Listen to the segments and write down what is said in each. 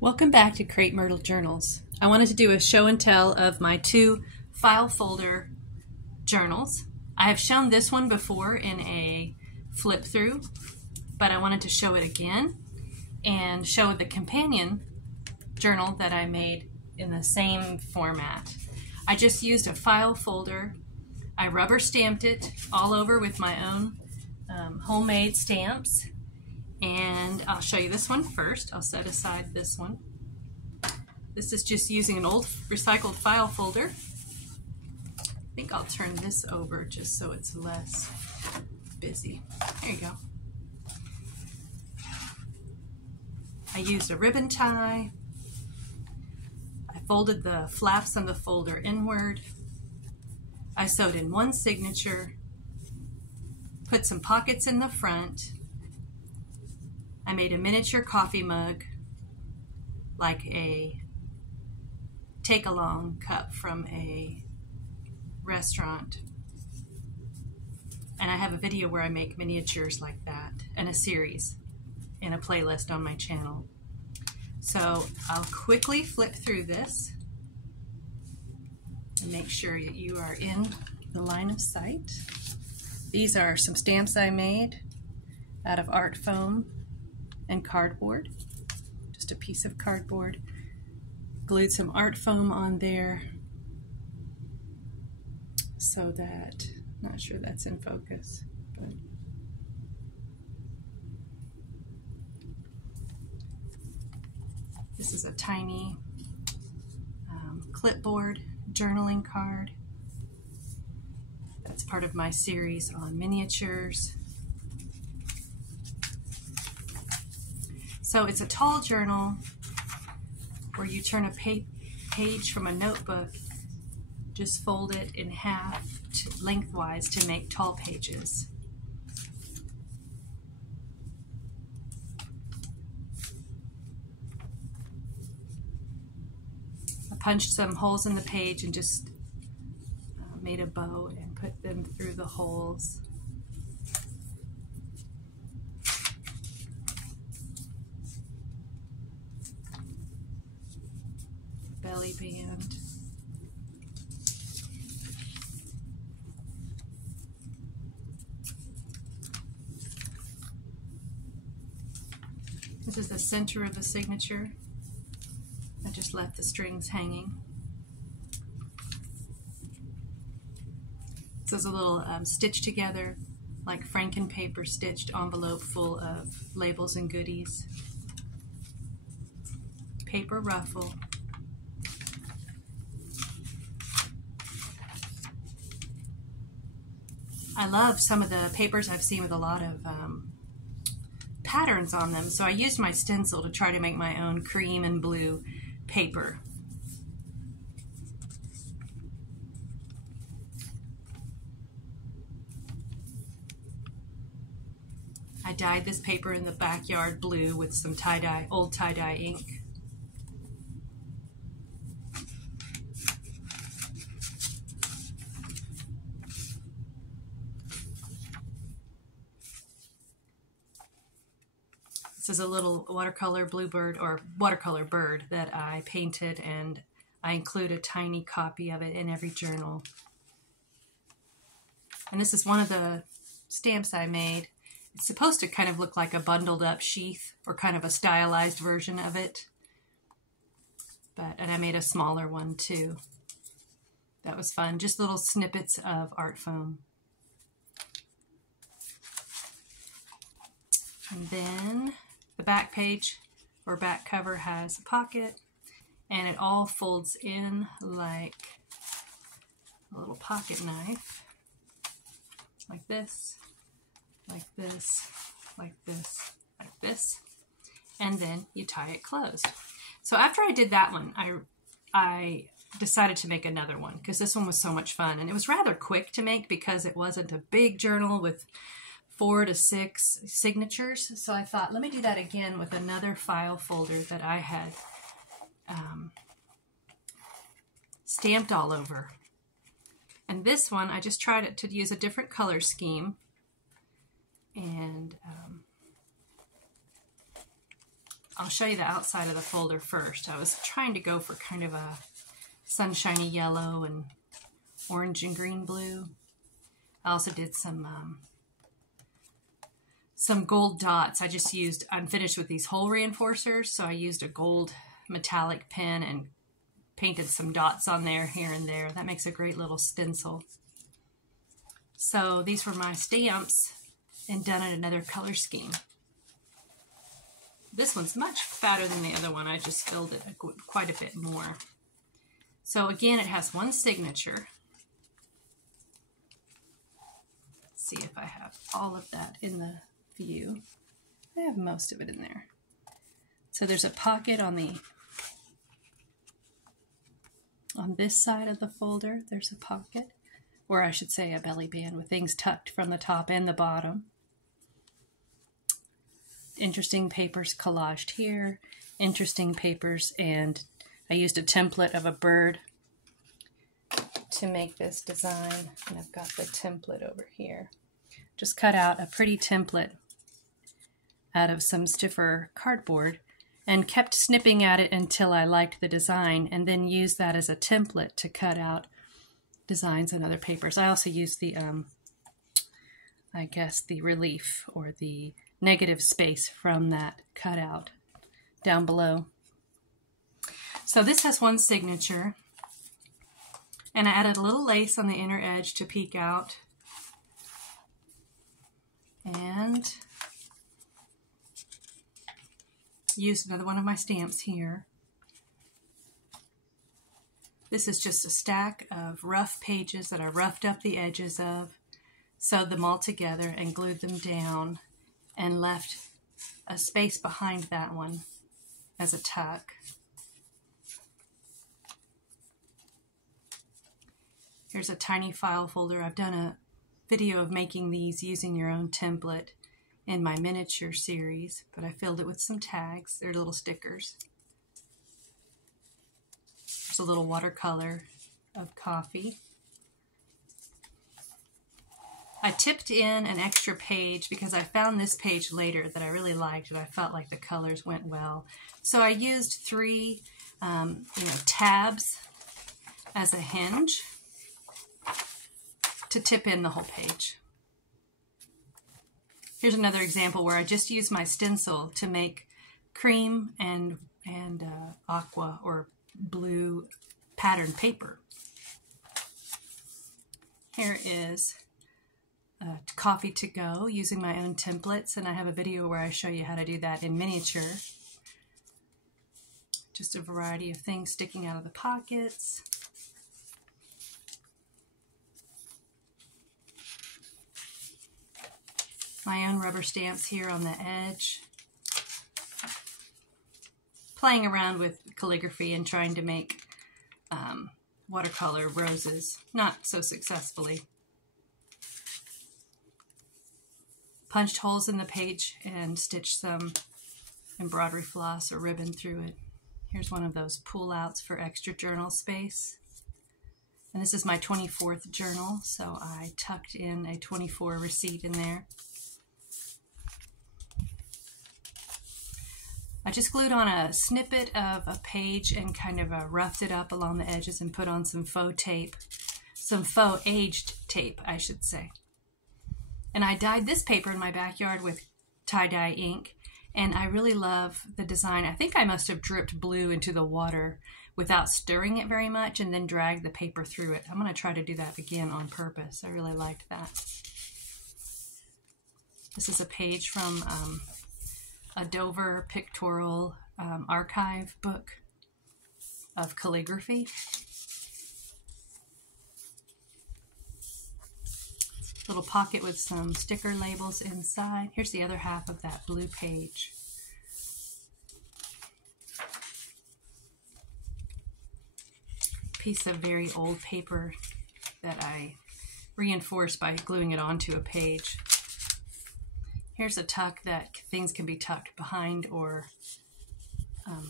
Welcome back to Crepe Myrtle Journals. I wanted to do a show and tell of my two file folder journals. I have shown this one before in a flip through, but I wanted to show it again and show the companion journal that I made in the same format. I just used a file folder. I rubber stamped it all over with my own homemade stamps. And I'll show you this one first. I'll set aside this one. This is just using an old recycled file folder. I think I'll turn this over just so it's less busy. There you go. I used a ribbon tie. I folded the flaps on the folder inward. I sewed in one signature, put some pockets in the front. I made a miniature coffee mug, like a take-along cup from a restaurant. And I have a video where I make miniatures like that, and a series in a playlist on my channel. So I'll quickly flip through this and make sure that you are in the line of sight. These are some stamps I made out of art foam and cardboard, just a piece of cardboard. Glued some art foam on there so that, not sure that's in focus, but this is a tiny clipboard journaling card. That's part of my series on miniatures. So it's a tall journal where you turn a page from a notebook, just fold it in half lengthwise to make tall pages. I punched some holes in the page and just made a bow and put them through the holes. Belly band. This is the center of the signature. I just left the strings hanging. This is a little stitched together, like Franken paper stitched envelope full of labels and goodies. Paper ruffle. I love some of the papers I've seen with a lot of patterns on them, so I used my stencil to try to make my own cream and blue paper. I dyed this paper in the backyard blue with some tie-dye, old tie-dye ink. This is a little watercolor bluebird or watercolor bird that I painted, and I include a tiny copy of it in every journal. And this is one of the stamps I made. It's supposed to kind of look like a bundled up sheath or kind of a stylized version of it. And I made a smaller one too. That was fun. Just little snippets of art foam. And then the back page or back cover has a pocket, and it all folds in like a little pocket knife, like this, like this, like this, like this, and then you tie it closed. So after I did that one, I decided to make another one because this one was so much fun, and it was rather quick to make because it wasn't a big journal with 4 to 6 signatures. So I thought, let me do that again with another file folder that I had stamped all over. And this one, I just tried to use a different color scheme. And I'll show you the outside of the folder first. I was trying to go for kind of a sunshiny yellow and orange and green blue. I also did some gold dots. I'm finished with these hole reinforcers, so I used a gold metallic pen and painted some dots on there here and there. That makes a great little stencil. So these were my stamps and done in another color scheme. This one's much fatter than the other one. I just filled it quite a bit more. So again, it has one signature. Let's see if I have all of that in the view. I have most of it in there. So there's a pocket on this side of the folder. There's a pocket, or I should say a belly band with things tucked from the top and the bottom. Interesting papers collaged here, interesting papers, and I used a template of a bird to make this design, and I've got the template over here. Just cut out a pretty template out of some stiffer cardboard and kept snipping at it until I liked the design, and then used that as a template to cut out designs on other papers. I also used the, I guess, the relief or the negative space from that cutout down below. So this has one signature, and I added a little lace on the inner edge to peek out, and used another one of my stamps here. This is just a stack of rough pages that I roughed up the edges of, sewed them all together and glued them down, and left a space behind that one as a tuck. Here's a tiny file folder. I've done a video of making these using your own template in my miniature series, but I filled it with some tags. They're little stickers. There's a little watercolor of coffee. I tipped in an extra page because I found this page later that I really liked, and I felt like the colors went well. So I used 3 tabs as a hinge to tip in the whole page. Here's another example where I just used my stencil to make cream and aqua or blue pattern paper. Here is coffee to go using my own templates, and I have a video where I show you how to do that in miniature. Just a variety of things sticking out of the pockets. My own rubber stamps here on the edge. Playing around with calligraphy and trying to make watercolor roses, not so successfully. Punched holes in the page and stitched some embroidery floss or ribbon through it. Here's one of those pull outs for extra journal space. And this is my 24th journal, so I tucked in a 24 receipt in there. I just glued on a snippet of a page and kind of roughed it up along the edges and put on some faux tape, some faux aged tape, I should say. And I dyed this paper in my backyard with tie-dye ink, and I really love the design. I think I must have dripped blue into the water without stirring it very much and then dragged the paper through it. I'm going to try to do that again on purpose. I really liked that. This is a page from a Dover pictorial archive book of calligraphy. Little pocket with some sticker labels inside. Here's the other half of that blue page. Piece of very old paper that I reinforced by gluing it onto a page. Here's a tuck that things can be tucked behind or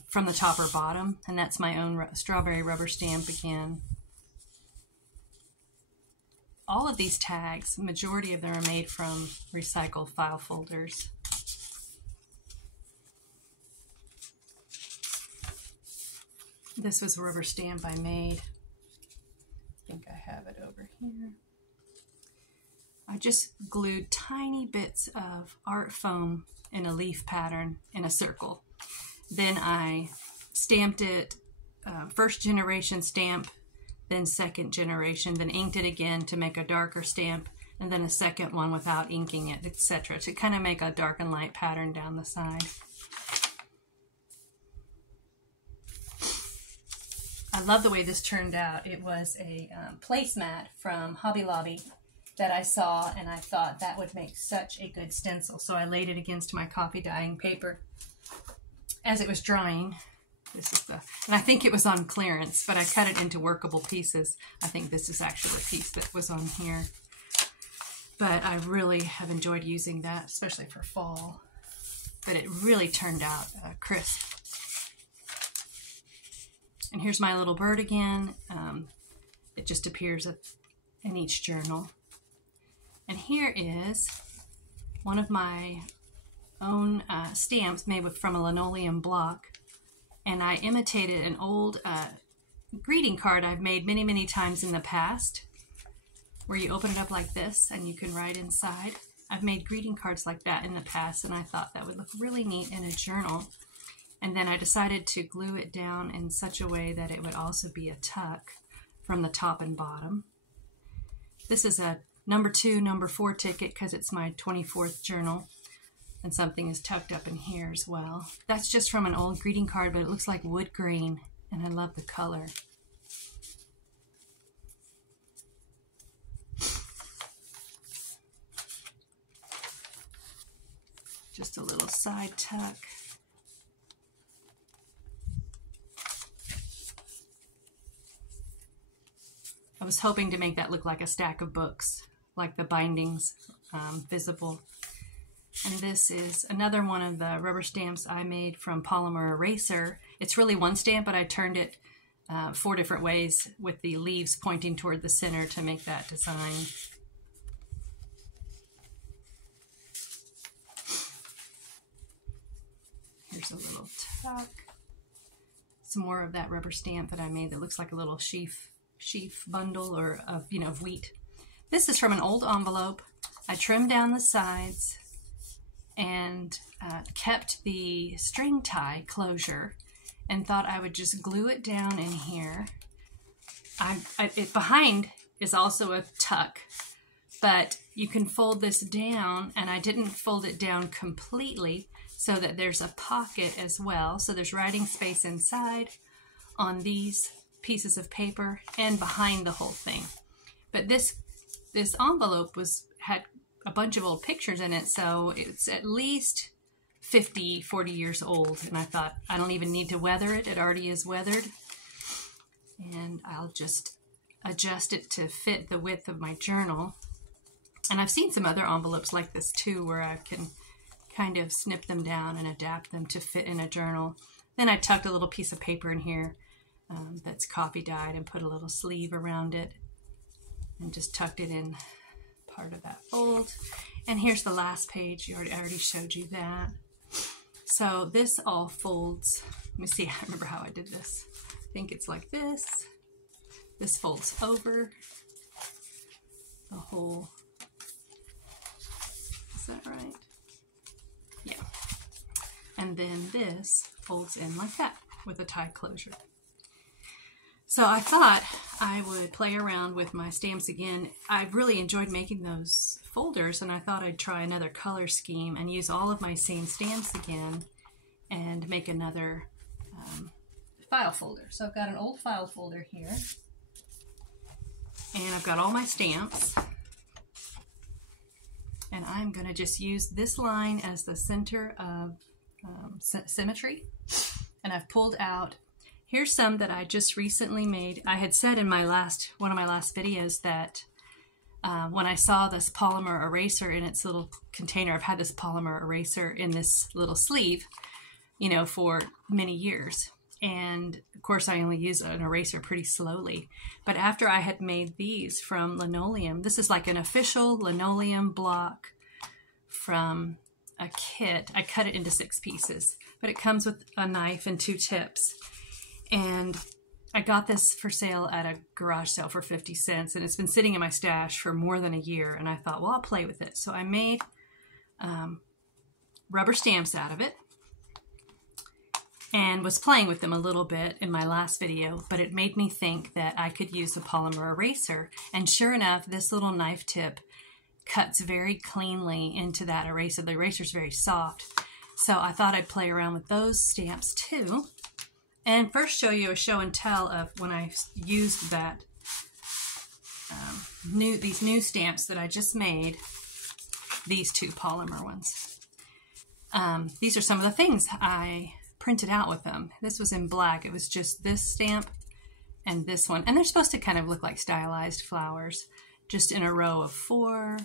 from the top or bottom, and that's my own strawberry rubber stamp again. All of these tags, majority of them are made from recycled file folders. This was a rubber stamp I made. I think I have it over here. I just glued tiny bits of art foam in a leaf pattern in a circle. Then I stamped it, first generation stamp, then second generation, then inked it again to make a darker stamp, and then a second one without inking it, etc., to kind of make a dark and light pattern down the side. I love the way this turned out. It was a placemat from Hobby Lobby that I saw, and I thought that would make such a good stencil. So I laid it against my coffee dyeing paper as it was drying. This is and I think it was on clearance, but I cut it into workable pieces. I think this is actually a piece that was on here. But I really have enjoyed using that, especially for fall. But it really turned out crisp. And here's my little bird again. It just appears in each journal. And here is one of my own stamps made from a linoleum block. And I imitated an old greeting card I've made many, many times in the past, where you open it up like this and you can write inside. I've made greeting cards like that in the past, and I thought that would look really neat in a journal. And then I decided to glue it down in such a way that it would also be a tuck from the top and bottom. This is a number 2, number 4 ticket because it's my 24th journal. And something is tucked up in here as well. That's just from an old greeting card, but it looks like wood grain, and I love the color. Just a little side tuck. I was hoping to make that look like a stack of books, like the bindings visible. And this is another one of the rubber stamps I made from polymer eraser. It's really one stamp, but I turned it 4 different ways with the leaves pointing toward the center to make that design. Here's a little tuck. Some more of that rubber stamp that I made that looks like a little sheaf bundle or of wheat. This is from an old envelope. I trimmed down the sides and kept the string tie closure and thought I would just glue it down in here. Behind is also a tuck, but you can fold this down, and I didn't fold it down completely so that there's a pocket as well. So there's writing space inside on these pieces of paper and behind the whole thing. But this envelope had a bunch of old pictures in it, so it's at least 40 years old, and I thought I don't even need to weather it. It already is weathered, and I'll just adjust it to fit the width of my journal. And I've seen some other envelopes like this too, where I can kind of snip them down and adapt them to fit in a journal. Then I tucked a little piece of paper in here that's coffee dyed and put a little sleeve around it and just tucked it in part of that fold. And here's the last page. I already showed you that. So this all folds. Let me see, I remember how I did this. I think it's like this. This folds over the whole. Is that right? Yeah. And then this folds in like that with a tie closure. So I thought I would play around with my stamps again. I really enjoyed making those folders, and I thought I'd try another color scheme and use all of my same stamps again and make another file folder. So I've got an old file folder here, and I've got all my stamps, and I'm going to just use this line as the center of symmetry. And I've pulled out, here's some that I just recently made. I had said in one of my last videos that when I saw this polymer eraser in its little container, I've had this polymer eraser in this little sleeve, for many years. And of course I only use an eraser pretty slowly. But after I had made these from linoleum, this is like an official linoleum block from a kit. I cut it into 6 pieces, but it comes with a knife and 2 tips. And I got this for sale at a garage sale for 50 cents, and it's been sitting in my stash for more than a year, and I thought, well, I'll play with it. So I made rubber stamps out of it and was playing with them a little bit in my last video, but it made me think that I could use a polymer eraser. And sure enough, this little knife tip cuts very cleanly into that eraser. The eraser is very soft. So I thought I'd play around with those stamps too. And first show you a show and tell of when I used that these new stamps that I just made, these two polymer ones. These are some of the things I printed out with them. This was in black. It was just this stamp and this one. And they're supposed to kind of look like stylized flowers, just in a row of 4.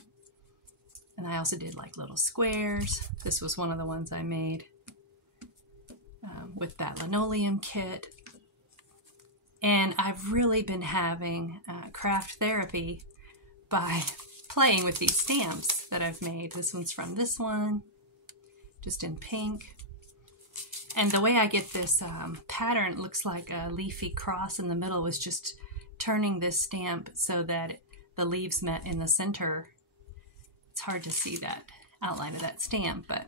And I also did like little squares. This was one of the ones I made with that linoleum kit. And I've really been having craft therapy by playing with these stamps that I've made. This one's from this one, just in pink. And the way I get this pattern, it looks like a leafy cross in the middle, was just turning this stamp so that the leaves met in the center. It's hard to see that outline of that stamp, but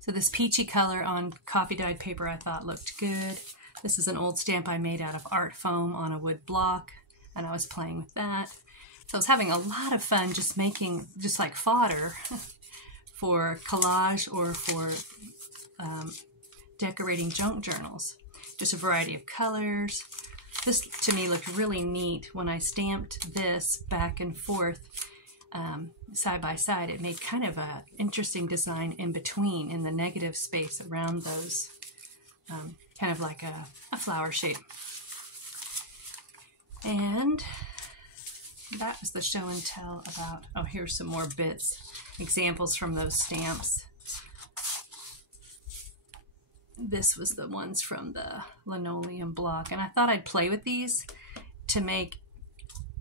so this peachy color on coffee dyed paper I thought looked good. This is an old stamp I made out of art foam on a wood block, and I was playing with that. So I was having a lot of fun just making, just like fodder for collage or for decorating junk journals. Just a variety of colors. This to me looked really neat when I stamped this back and forth side by side. It made kind of a interesting design in between, in the negative space around those, kind of like a flower shape. And that was the show and tell about, oh, here's some more bits, examples from those stamps. This was the ones from the linoleum block, and I thought I'd play with these to make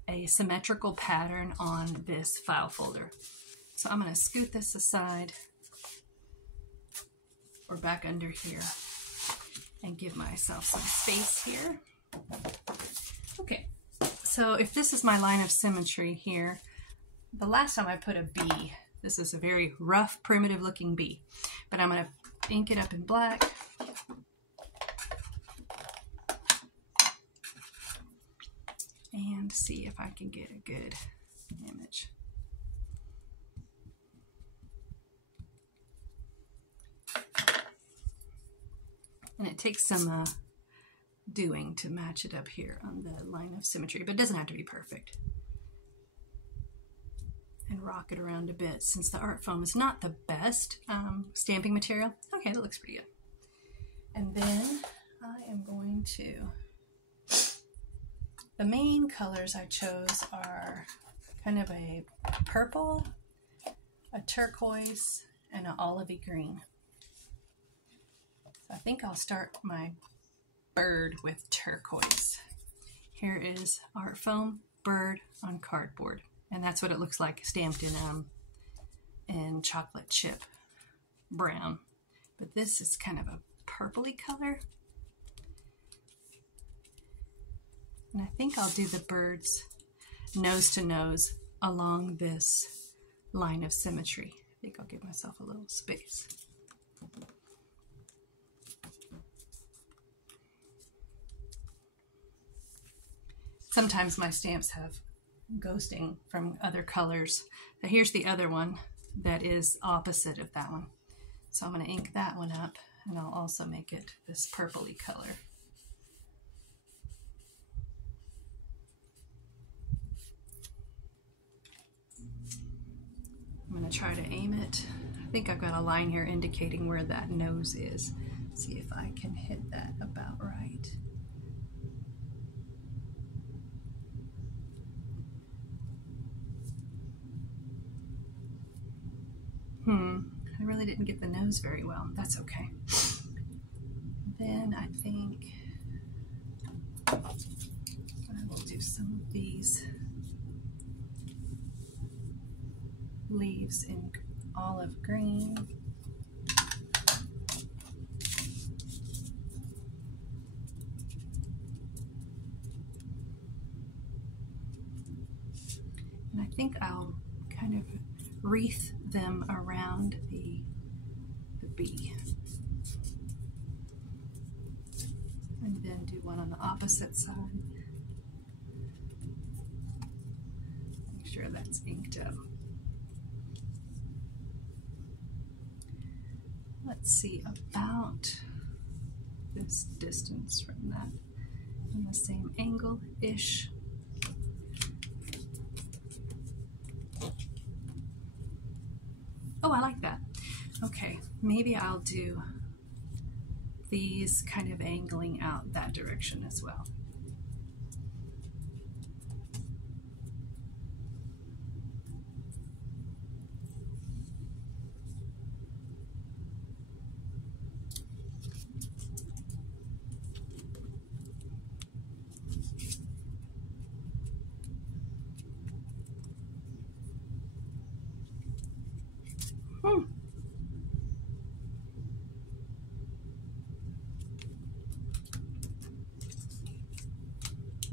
a symmetrical pattern on this file folder. So I'm going to scoot this aside or back under here and give myself some space here. Okay, so if this is my line of symmetry here, the last time I put a B, this is a very rough, primitive looking B, but I'm going to ink it up in black. And see if I can get a good image. And it takes some doing to match it up here on the line of symmetry, but it doesn't have to be perfect. And rock it around a bit, since the art foam is not the best stamping material. Okay, that looks pretty good. And then I am going to, the main colors I chose are kind of a purple, a turquoise, and an olivey green. So I think I'll start my bird with turquoise. Here is art foam bird on cardboard, and that's what it looks like stamped in chocolate chip brown. But this is kind of a purpley color. And I think I'll do the birds nose to nose along this line of symmetry. I think I'll give myself a little space. Sometimes my stamps have ghosting from other colors. But here's the other one that is opposite of that one. So I'm going to ink that one up, and I'll also make it this purpley color. I'm going to try to aim it. I think I've got a line here indicating where that nose is. See if I can hit that about right. I really didn't get the nose very well. That's okay. Then I think I will do some of these leaves in olive green. think I'll kind of wreath them around the bee. And then do one on the opposite side. Make sure that's inked up. Let's see, about this distance from that, in the same angle-ish. Oh, I like that. Okay, maybe I'll do these kind of angling out that direction as well.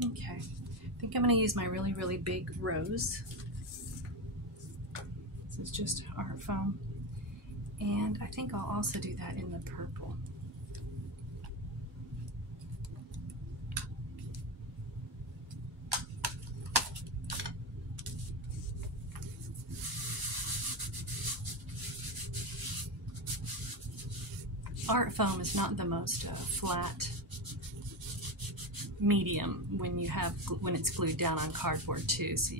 Okay, I think I'm going to use my really, really big rose. This is just art foam. And I think I'll also do that in the purple. Art foam is not the most flat medium when it's glued down on cardboard too. So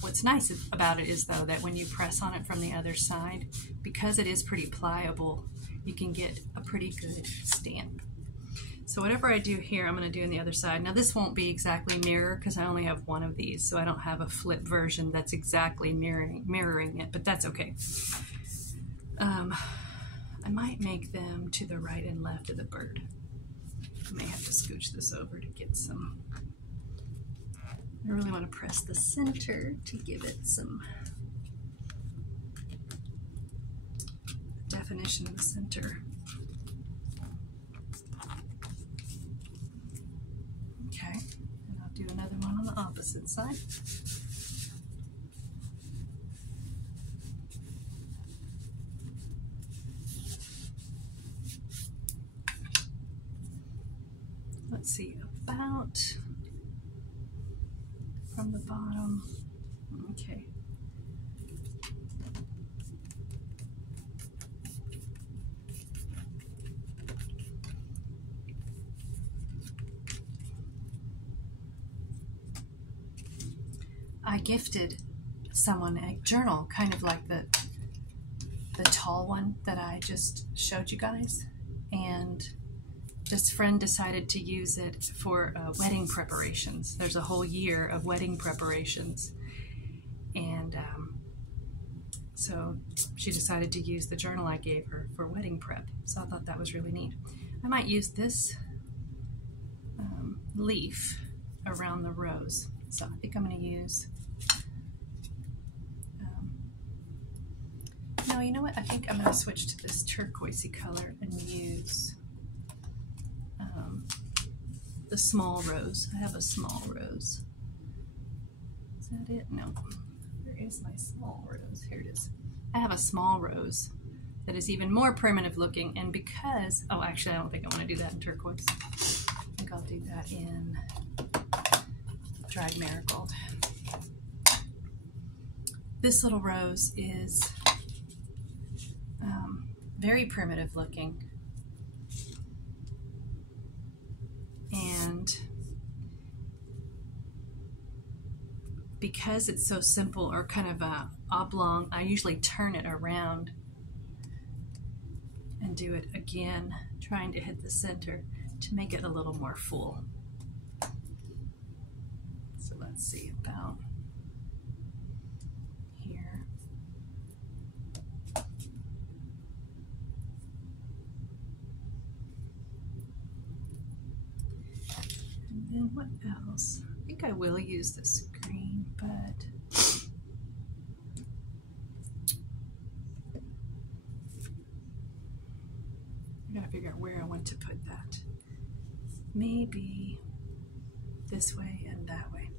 what's nice about it is though that when you press on it from the other side, because it is pretty pliable, you can get a pretty good stamp. So whatever I do here, I'm going to do on the other side. Now this won't be exactly mirror because I only have one of these, so I don't have a flip version that's exactly mirroring it, but that's okay. I might make them to the right and left of the bird. I may have to scooch this over to get some. I really want to press the center to give it some definition in the center. Okay, and I'll do another one on the opposite side. Let's see, about from the bottom. Okay. I gifted someone a journal, kind of like the tall one that I just showed you guys, and this friend decided to use it for wedding preparations. There's a whole year of wedding preparations, and so she decided to use the journal I gave her for wedding prep. So I thought that was really neat. I might use this leaf around the rose. So I think I'm going to use, no, you know what? I think I'm going to switch to this turquoisey color and use the small rose. I have a small rose. Is that it? No. Where is my small rose? Here it is. I have a small rose that is even more primitive looking, and because, oh, actually I don't think I want to do that in turquoise. I think I'll do that in dried marigold. This little rose is very primitive looking, and because it's so simple or kind of oblong, I usually turn it around and do it again, trying to hit the center to make it a little more full. So let's see, about here. And then what else? I think I will use this green, but I gotta figure out where I want to put that. Maybe this way and that way.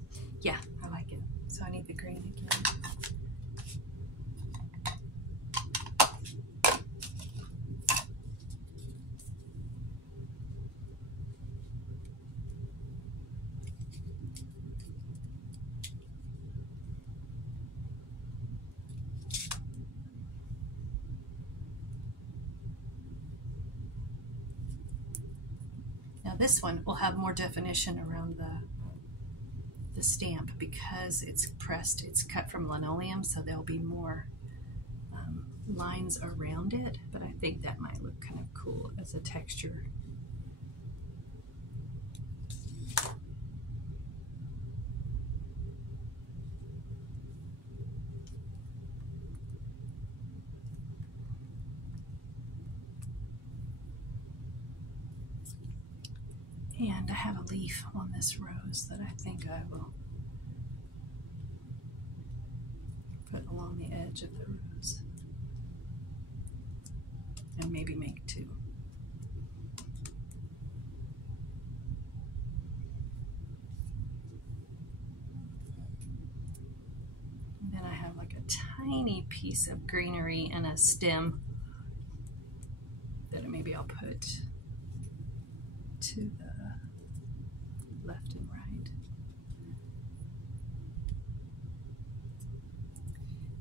Yeah, I like it. So I need the green again. Now this one will have more definition around the stamp because it's pressed, it's cut from linoleum, so there'll be more lines around it, but I think that might look kind of cool as a texture. And I have a leaf on this rose that I think I will put along the edge of the rose. And maybe make two. And then I have like a tiny piece of greenery and a stem that maybe I'll put to the left and right.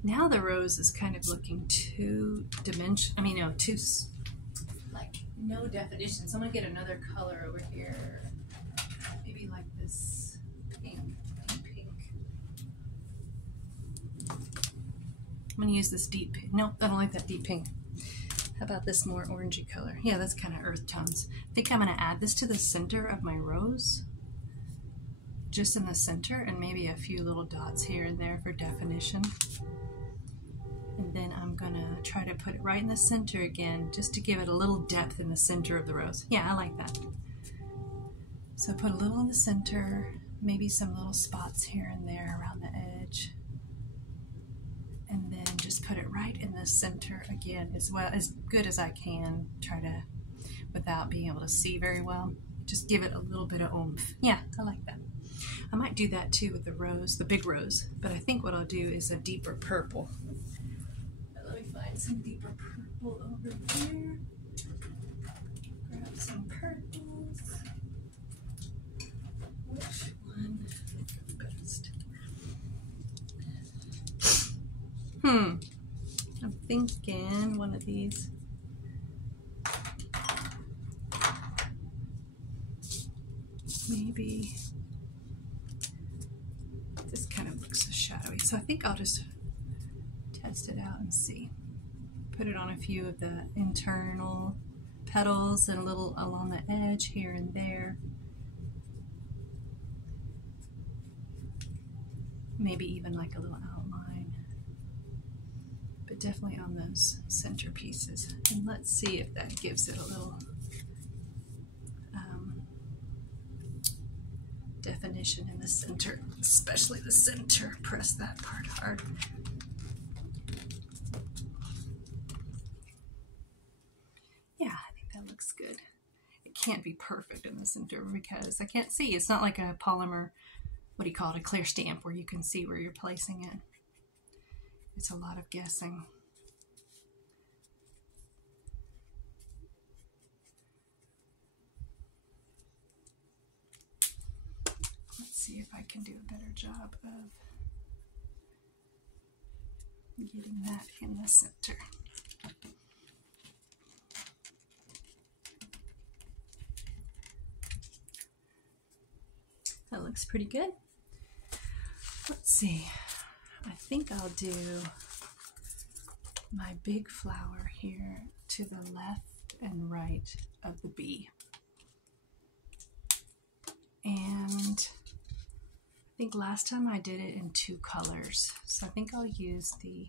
Now the rose is kind of looking too too, like, no definition. So I'm gonna get another color over here. Maybe like this pink, deep pink. I'm gonna use this deep pink. No, I don't like that deep pink. How about this more orangey color? Yeah, that's kind of earth tones. I think I'm gonna add this to the center of my rose. Just in the center, and maybe a few little dots here and there for definition. And then I'm gonna try to put it right in the center again, just to give it a little depth in the center of the rose. Yeah, I like that. So put a little in the center, maybe some little spots here and there around the edge. And then just put it right in the center again, as good as I can, try to, without being able to see very well. Just give it a little bit of oomph. Yeah, I like that. I might do that too with the rose, the big rose, but I think what I'll do is a deeper purple. Let me find some deeper purple over here. Grab some purples. Which one is best? I'm thinking one of these. Maybe this kind of looks shadowy, so I think I'll just test it out and see. Put it on a few of the internal petals and a little along the edge here and there. Maybe even like a little outline, but definitely on those center pieces. And let's see if that gives it a little definition in the center, especially the center. Press that part hard. Yeah, I think that looks good. It can't be perfect in the center because I can't see. It's not like a polymer, what do you call it, a clear stamp where you can see where you're placing it. It's a lot of guessing. See if I can do a better job of getting that in the center. That looks pretty good. Let's see. I think I'll do my big flower here to the left and right of the bee. And I think last time I did it in two colors, so I think I'll use the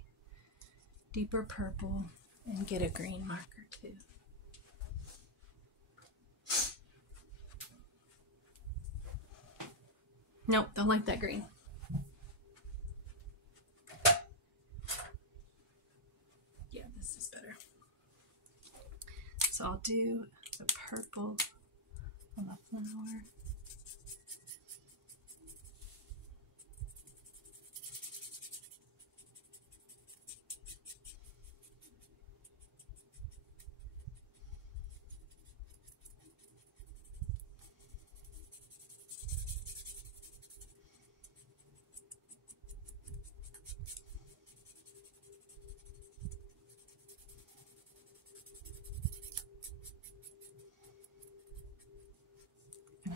deeper purple and get a green marker too. Nope, don't like that green. Yeah, this is better. So I'll do the purple on the flower.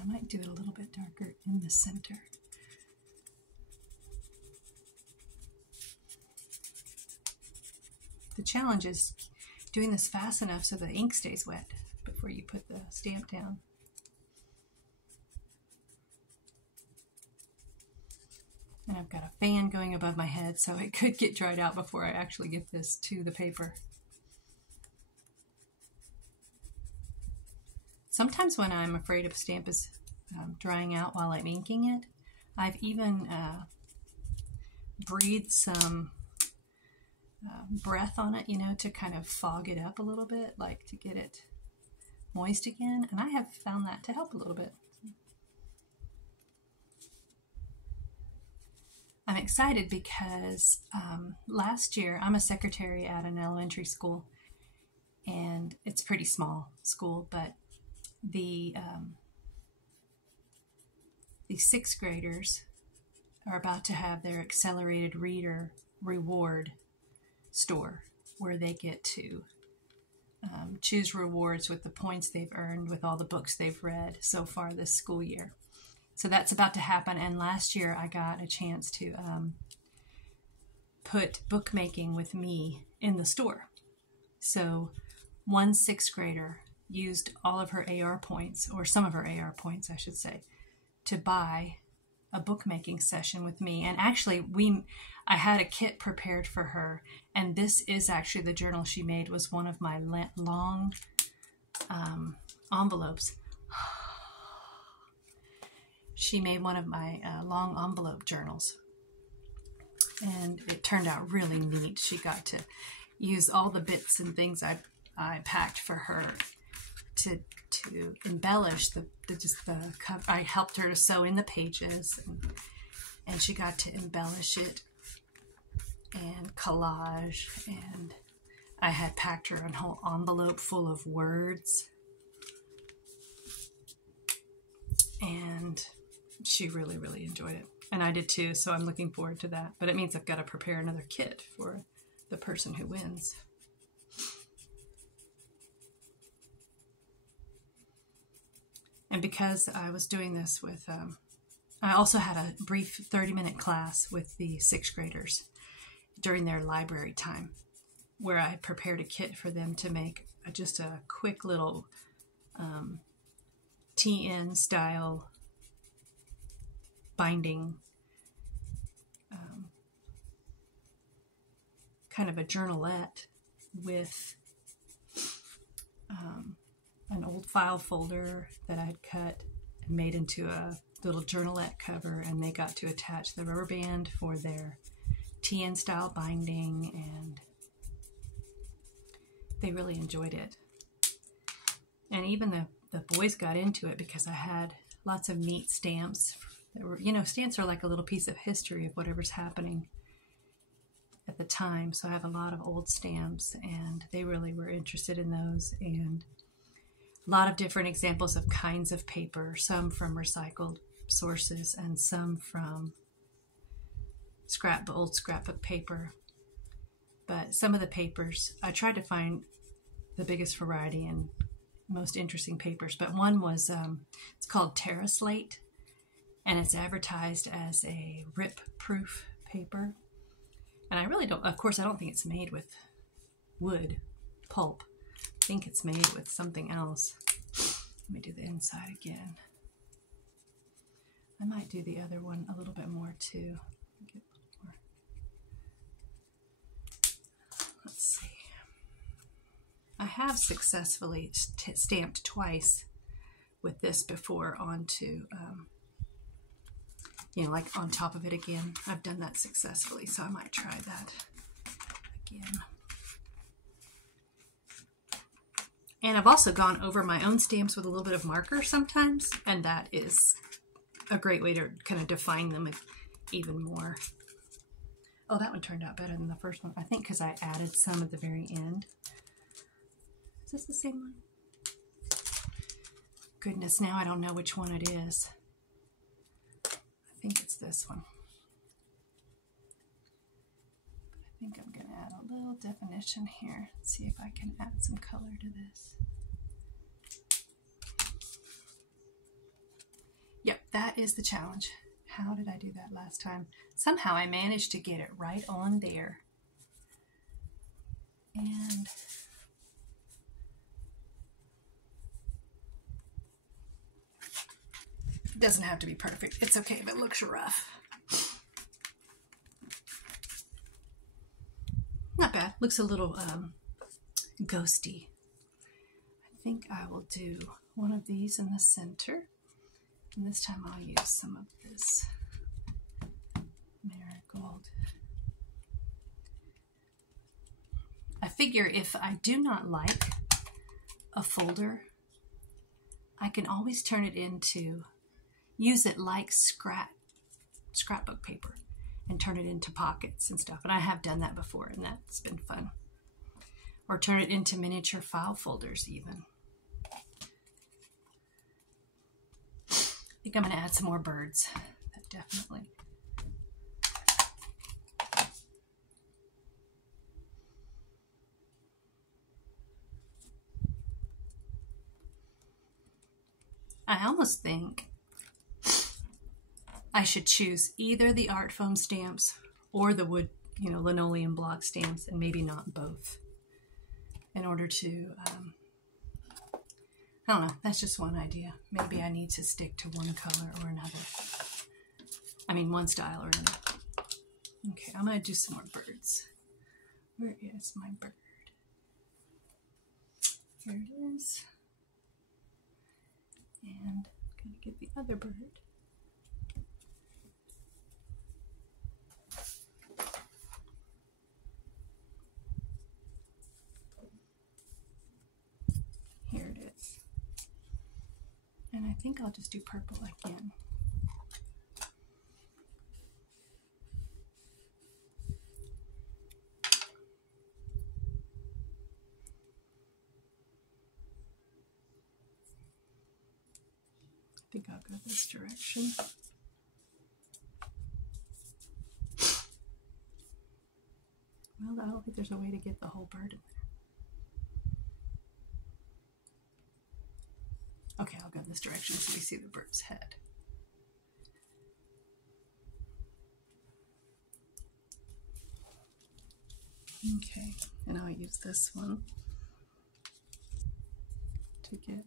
might do it a little bit darker in the center. The challenge is doing this fast enough so the ink stays wet before you put the stamp down. And I've got a fan going above my head, so it could get dried out before I actually get this to the paper. Sometimes when I'm afraid a stamp is drying out while I'm inking it, I've even breathed some breath on it, you know, to kind of fog it up a little bit, like to get it moist again. And I have found that to help a little bit. I'm excited because last year, I'm a secretary at an elementary school, and it's a pretty small school, but the sixth graders are about to have their accelerated reader reward store where they get to choose rewards with the points they've earned with all the books they've read so far this school year. So that's about to happen, and last year I got a chance to put bookmaking with me in the store. So one sixth grader used all of her AR points, or some of her AR points, I should say, to buy a bookmaking session with me. And actually, I had a kit prepared for her, and this is actually the journal she made. Was one of my long envelopes. She made one of my long envelope journals, and it turned out really neat. She got to use all the bits and things I packed for her to embellish the cover. I helped her to sew in the pages, and she got to embellish it and collage, and I had packed her a whole envelope full of words, and she really, really enjoyed it. And I did too, so I'm looking forward to that. But it means I've got to prepare another kit for the person who wins. And because I was doing this with, I also had a brief 30-minute class with the sixth graders during their library time, where I prepared a kit for them to make just a quick little TN style binding, kind of a journalette with an old file folder that I'd cut and made into a little journalette cover, and they got to attach the rubber band for their TN style binding, and they really enjoyed it. And even the boys got into it because I had lots of neat stamps that were, you know, stamps are like a little piece of history of whatever's happening at the time. So I have a lot of old stamps, and they really were interested in those, and a lot of different examples of kinds of paper, some from recycled sources and some from old scrapbook paper. But some of the papers, I tried to find the biggest variety and most interesting papers, but one was, it's called Terra Slate, and it's advertised as a rip-proof paper. And I really don't, of course, I don't think it's made with wood pulp. I think it's made with something else. Let me do the inside again. I might do the other one a little bit more too. Get a little more. Let's see. I have successfully stamped twice with this before onto, you know, like on top of it again. I've done that successfully, so I might try that again. And I've also gone over my own stamps with a little bit of marker sometimes, and that is a great way to kind of define them even more. Oh, that one turned out better than the first one, I think, because I added some at the very end. Is this the same one? Goodness, now I don't know which one it is. I think it's this one. I think I'm going to add a little definition here. Let's see if I can add some color to this. Yep, that is the challenge. How did I do that last time? Somehow I managed to get it right on there. And it doesn't have to be perfect. It's okay if it looks rough. Not bad. Looks a little ghosty. I think I will do one of these in the center. And this time I'll use some of this marigold. I figure if I do not like a folder, I can always turn it into, use it like scrapbook paper and turn it into pockets and stuff. And I have done that before, and that's been fun. Or turn it into miniature file folders even. I think I'm going to add some more birds. Definitely. I almost think I should choose either the art foam stamps or the wood, linoleum block stamps, and maybe not both, in order to, I don't know, that's just one idea. Maybe I need to stick to one color or another. I mean, one style or another. Okay, I'm going to do some more birds. Where is my bird? Here it is. And I'm going to get the other bird. Here it is. And I think I'll just do purple again. I think I'll go this direction. Well, I don't think there's a way to get the whole bird in there. Okay, I'll go this direction so we see the bird's head. Okay, and I'll use this one to get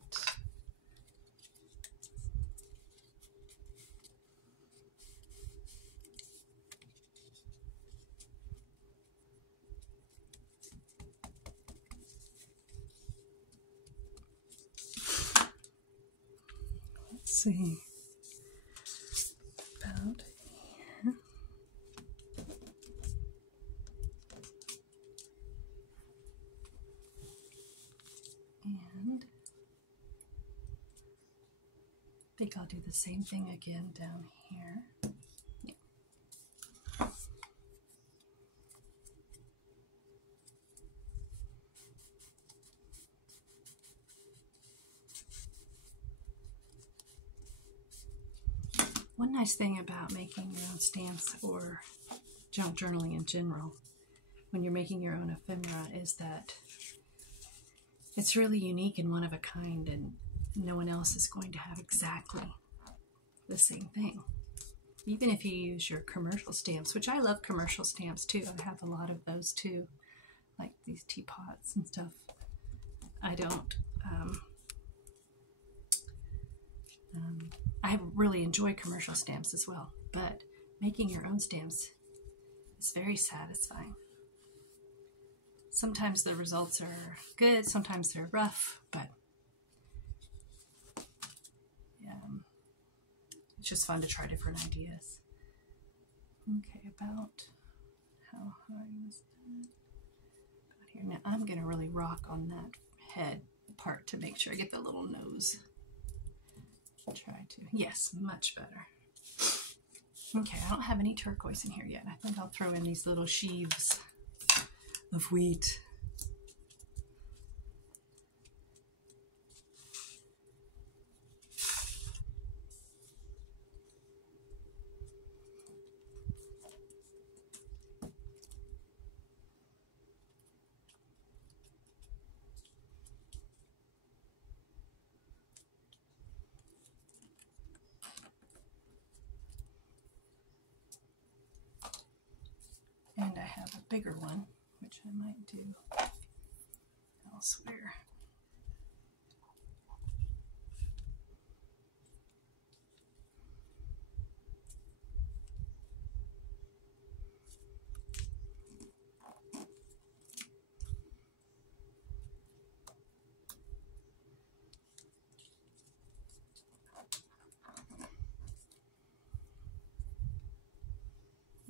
see about here. And I think I'll do the same thing again down here. Yeah. One nice thing about making your own stamps or junk journaling in general, when you're making your own ephemera, is that it's really unique and one of a kind, and no one else is going to have exactly the same thing. Even if you use your commercial stamps, which I love commercial stamps too. I have a lot of those too, like these teapots and stuff. I don't, I really enjoy commercial stamps as well, but making your own stamps is very satisfying. Sometimes the results are good, sometimes they're rough, but it's just fun to try different ideas. Okay, about how high was that? About here. Now I'm going to really rock on that head part to make sure I get the little nose. Try to. Yes, much better. Okay, I don't have any turquoise in here yet. I think I'll throw in these little sheaves of wheat. have a bigger one, which I might do elsewhere.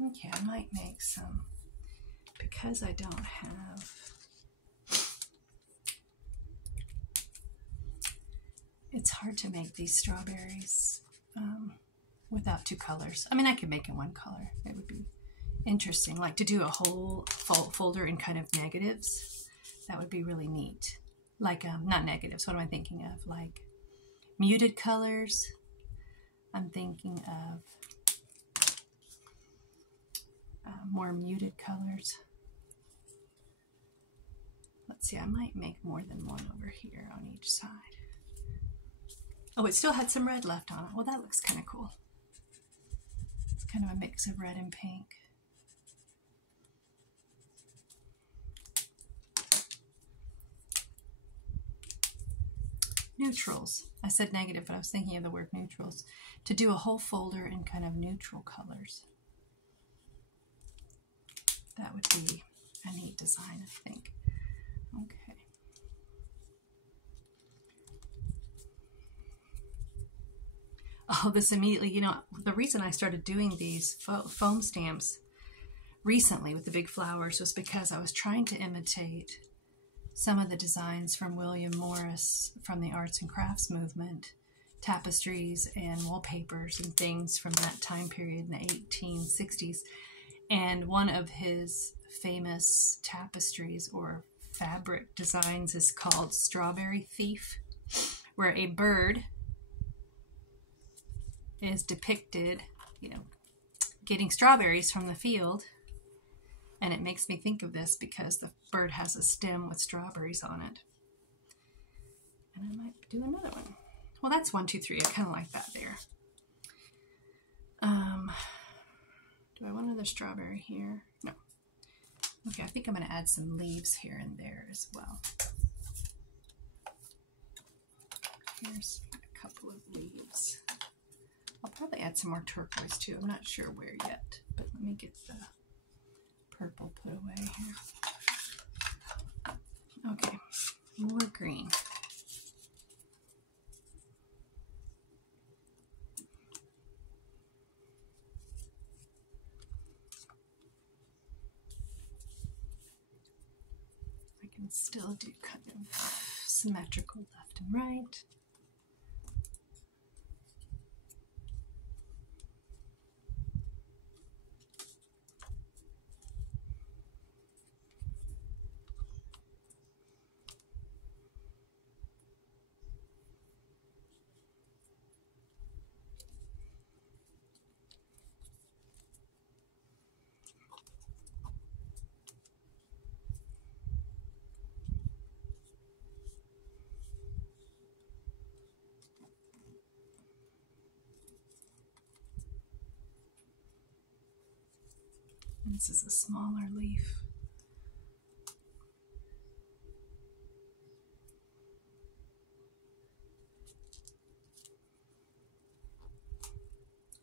Okay, I might make some, because I don't have, it's hard to make these strawberries without two colors. I mean, I could make it one color. It would be interesting, like to do a whole folder in kind of negatives. That would be really neat. Like, not negatives, what am I thinking of? Like muted colors. I'm thinking of more muted colors. Let's see, I might make more than one over here on each side. Oh, it still had some red left on it. Well, that looks kind of cool. It's kind of a mix of red and pink. Neutrals. I said negative, but I was thinking of the word neutrals. To do a whole folder in kind of neutral colors. That would be a neat design, I think. Okay. Oh, this immediately, you know, the reason I started doing these foam stamps recently with the big flowers was because I was trying to imitate some of the designs from William Morris from the arts and crafts movement, tapestries and wallpapers and things from that time period in the 1860s. And one of his famous tapestries or fabric designs is called Strawberry Thief, where a bird is depicted, you know, getting strawberries from the field. And it makes me think of this because the bird has a stem with strawberries on it. And I might do another one. Well, that's 1, 2, 3. I kind of like that there. Do I want another strawberry here? No. Okay, I think I'm going to add some leaves here and there as well. Here's a couple of leaves. I'll probably add some more turquoise too. I'm not sure where yet, but let me get the purple put away here. Okay, more green. I can still do kind of symmetrical left and right. This is a smaller leaf.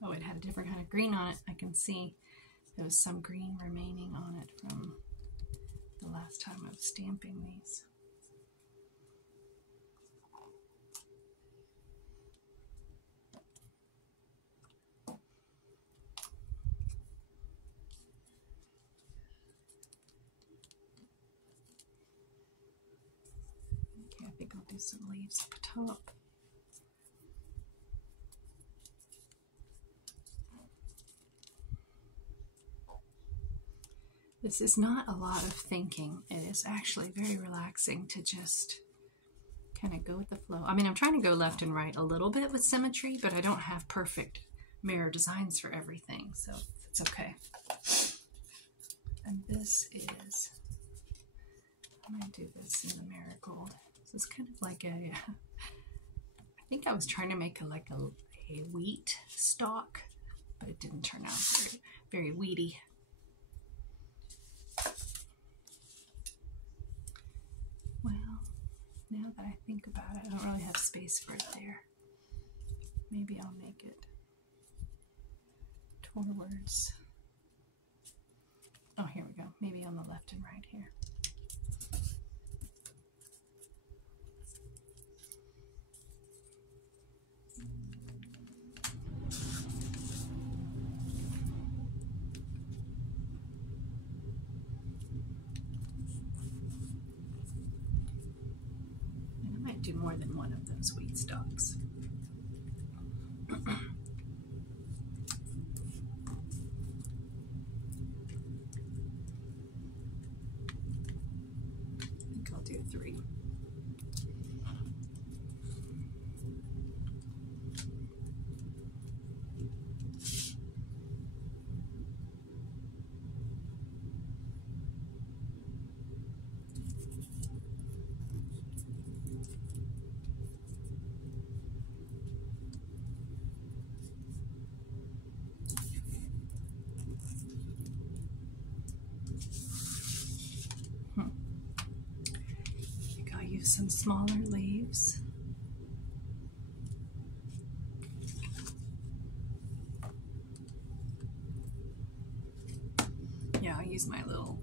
Oh, it had a different kind of green on it. I can see there was some green remaining on it from the last time I was stamping these. Okay, I think I'll do some leaves up top. This is not a lot of thinking. It is actually very relaxing to just kind of go with the flow. I mean, I'm trying to go left and right a little bit with symmetry, but I don't have perfect mirror designs for everything, so it's okay. And this is, I'm going to do this in the marigold. This is kind of like a, I think I was trying to make like a wheat stalk, but it didn't turn out very, very wheaty. Now that I think about it, I don't really have space for it there. Maybe I'll make it towards, oh, here we go. Maybe on the left and right here. Do more than one of those weed stalks. I think I'll do 3. I'll use some smaller leaves. Yeah, I'll use my little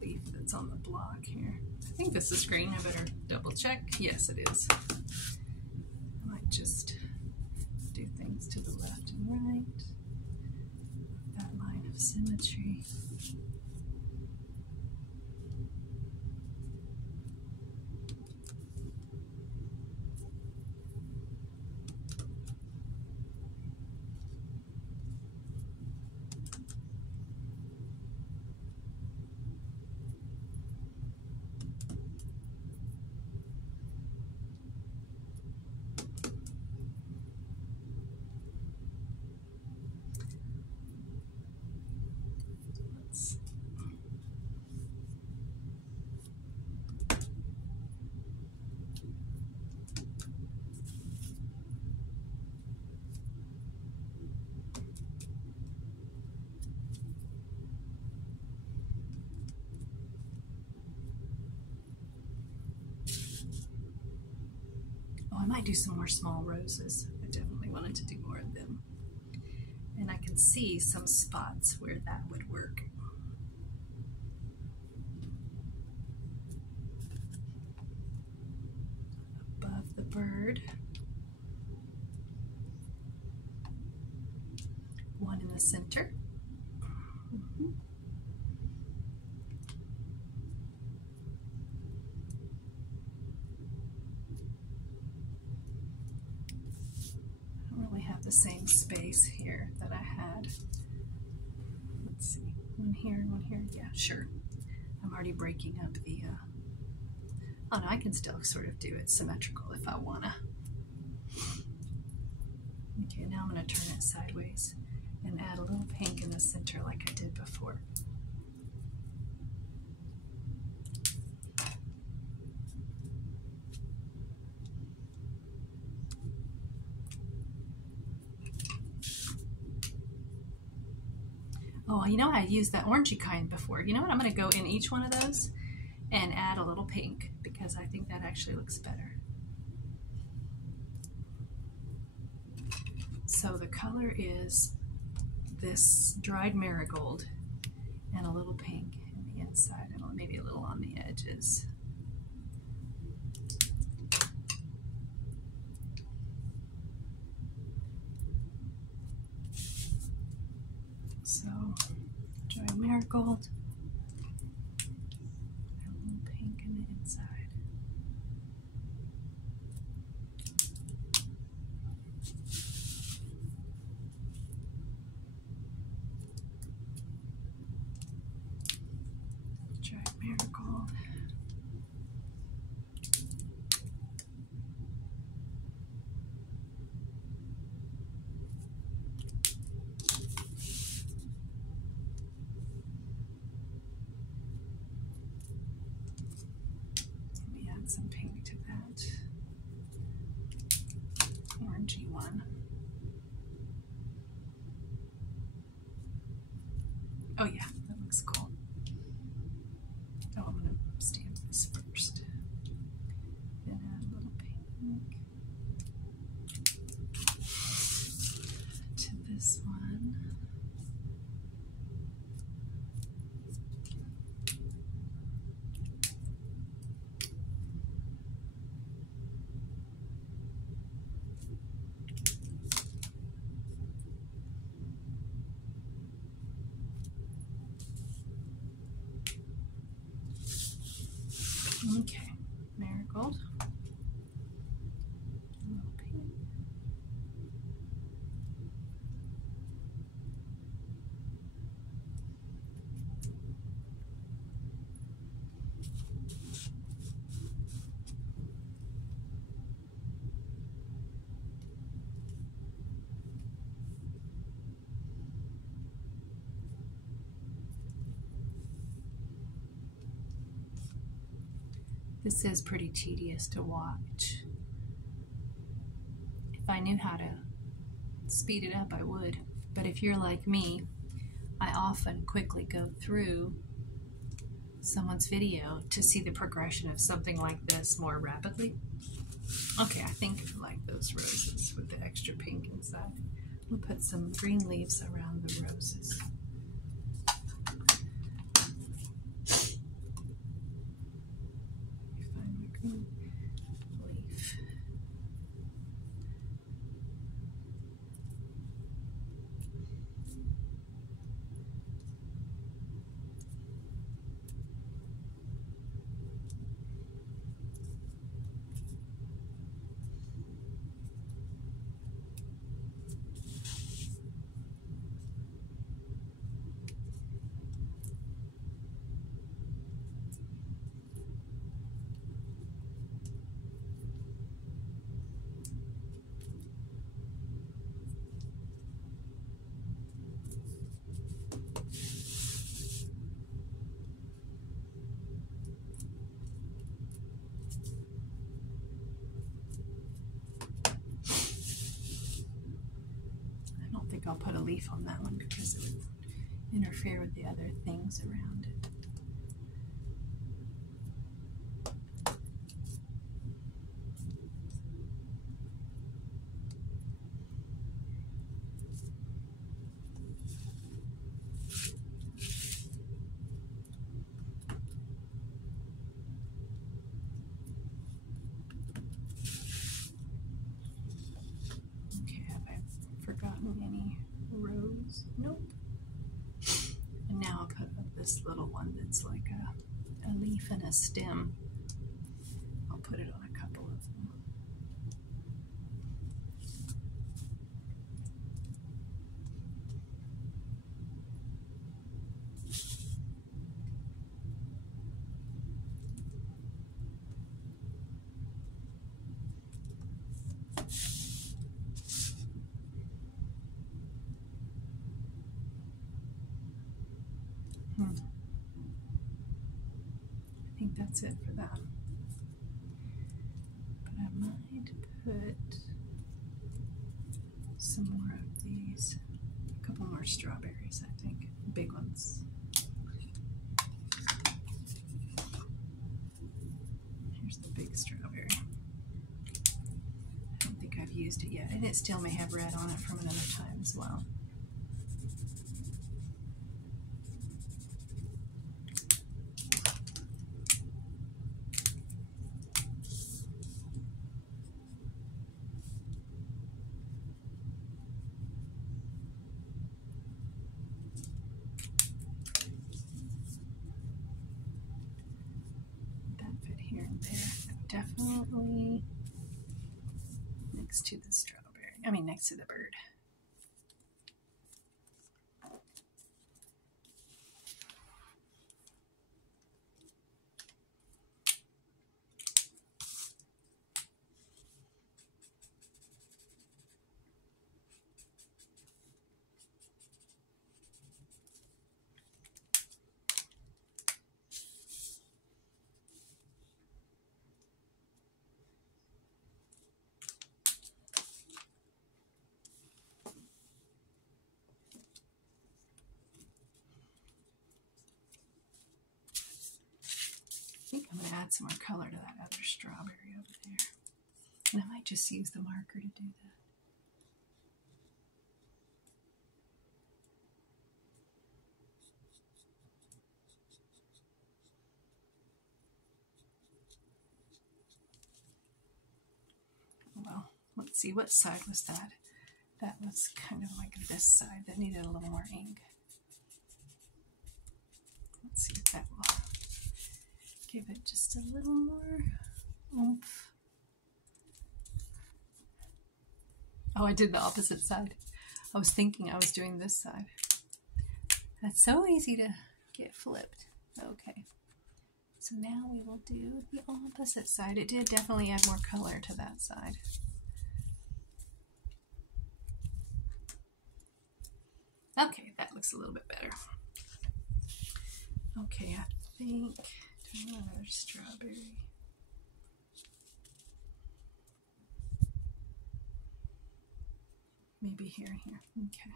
leaf that's on the block here. I think this is green. I better double check. Yes, it is. I might just do things to the left and right. That line of symmetry. I might do some more small roses. I definitely wanted to do more of them. And I can see some spots where that would work. Above the bird. One in the center. Have the same space here that I had. Let's see, one here and one here. Yeah, sure. I'm already breaking up the, oh no, I can still sort of do it symmetrical if I wanna. Okay, now I'm gonna turn it sideways and add a little pink in the center like I did before. Oh, you know, I used that orangey kind before. You know what? I'm going to go in each one of those and add a little pink because I think that actually looks better. So the color is this dried marigold and a little pink in the inside and maybe a little on the edges. So, dried marigold, and a little pink in the inside. Dried marigold. Some pink to that orangey one. Oh yeah, that looks cool. Oh, I'm going to stamp this first. This is pretty tedious to watch. If I knew how to speed it up, I would. But if you're like me, I often quickly go through someone's video to see the progression of something like this more rapidly. Okay, I think I like those roses with the extra pink inside. We'll put some green leaves around the roses. Find my green leaf. I'll put a leaf on that one because it would interfere with the other things around it. Okay, have I forgotten any rows? Nope. And now I'll put up this little one that's like a leaf and a stem. I'll put it on a couple of them. I think that's it for that. But I might put some more of these, a couple more strawberries, I think, big ones. Here's the big strawberry. I don't think I've used it yet, and it still may have red on it from another time as well. Definitely next to the strawberry. I mean, next to the bird. I think I'm going to add some more color to that other strawberry over there. And I might just use the marker to do that. Well, let's see, what side was that? That was kind of like this side that needed a little more ink. Let's see if that will give it just a little more oomph. Oh, I did the opposite side. I was thinking I was doing this side. That's so easy to get flipped. Okay. So now we will do the opposite side. It did definitely add more color to that side. Okay, that looks a little bit better. Okay, I think another strawberry. maybe here and here. Okay.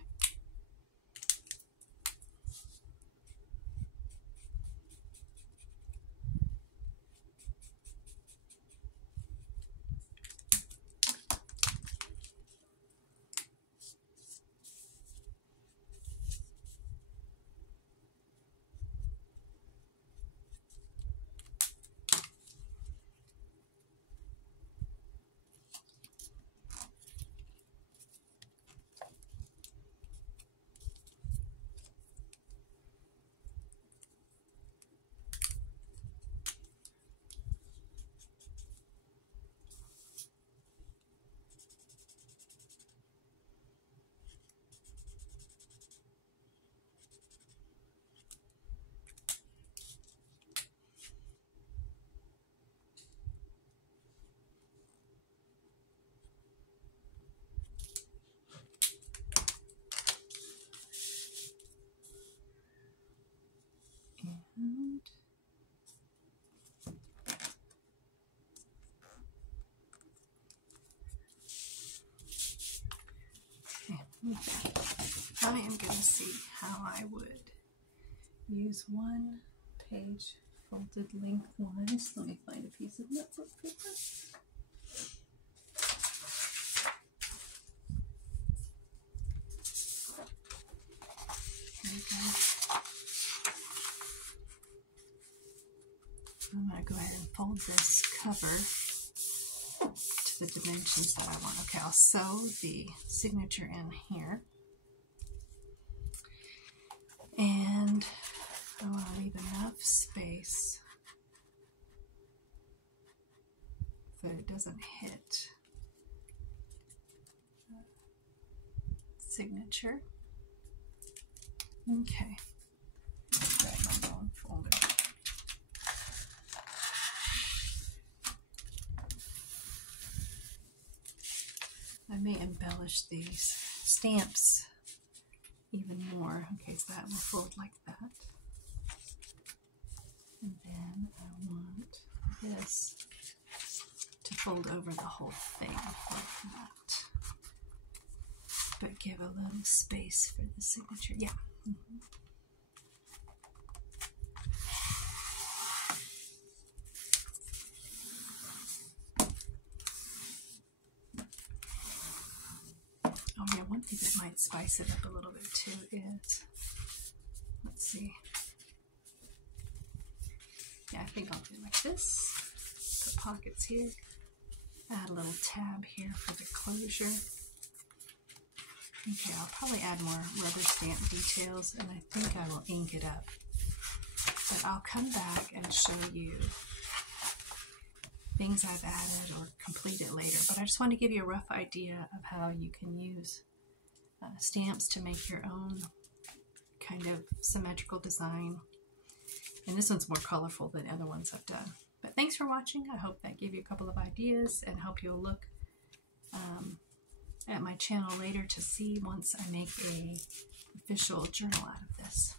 I am going to see how I would use one page folded lengthwise. Let me find a piece of notebook paper. There we go. I'm going to go ahead and fold this cover to the dimensions that I want. Okay, I'll sew the signature in here. And I want to leave enough space so that it doesn't hit the signature. Okay. Grab my bone folder. I may embellish these stamps even more. Okay, so that will fold like that. And then I want this to fold over the whole thing like that. But give a little space for the signature. Yeah. Oh yeah, one thing that might spice it up a little bit too is, let's see. Yeah, I think I'll do like this. Put pockets here. Add a little tab here for the closure. Okay, I'll probably add more rubber stamp details, and I think I will ink it up. But I'll come back and show you things I've added or completed later. But I just want to give you a rough idea of how you can use stamps to make your own kind of symmetrical design. And this one's more colorful than other ones I've done. But thanks for watching. I hope that gave you a couple of ideas and help you look at my channel later to see once I make a official journal out of this.